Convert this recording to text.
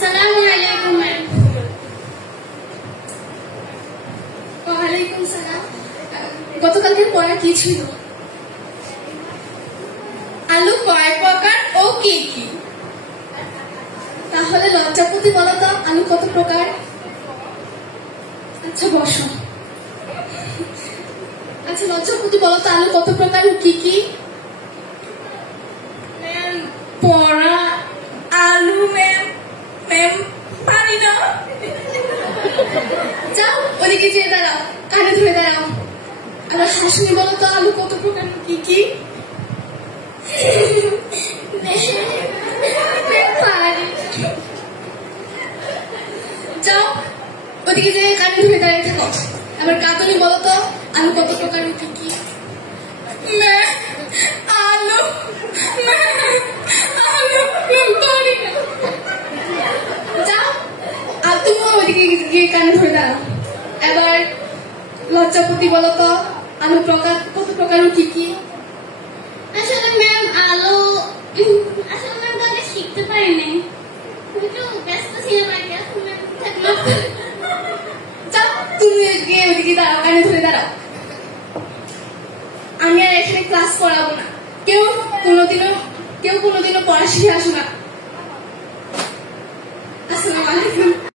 সালামু আলাইকুম ম্যাম। ওয়ালাইকুম সালাম। গতকালকের পড়া কি ছিল? আলু কয় প্রকার ও কি কি? তাহলে লজ্জাপতি বলো তো, আলু কত প্রকার? আচ্ছা বসো। আচ্ছা লজ্জাপতি বলো তো, আলু কত প্রকার ও কি কি? ম্যাম পড়া আলু ম্যাম ম্যাম পারি না। যাও ওদিকে যেয়ে দাঁড়াও, কানে ধরে দাঁড়াও। আবার হাসনি বলো তো, আলু কত প্রকার ও কি কি? যাও ওদিকে যেয়ে কানে ধরে দাঁড়িয়ে থাকো। আবার কাতলি বলো তো, আলু কত প্রকার ও কি কি? ম্যাম আলু আলু পারি না। যাও আর তুমিও ওদিকে গিয়ে কানে ধরে দাঁড়াও। এবার লজ্জাপতি বলো তো, আলু প্রকার কত প্রকার ও কি কি? আসলে ম্যাম আসলে ম্যাম তাকে শিখতে পারিনি, একটু ব্যস্ত ছিলাম আর কি। যাও তুমি গিয়ে ওদিকে দাঁড়াও, কানে ধরে দাঁড়াও। আমি আর এখানে ক্লাস করাবো না। কেউ কোনোদিনও পড়া শিখে আসো না।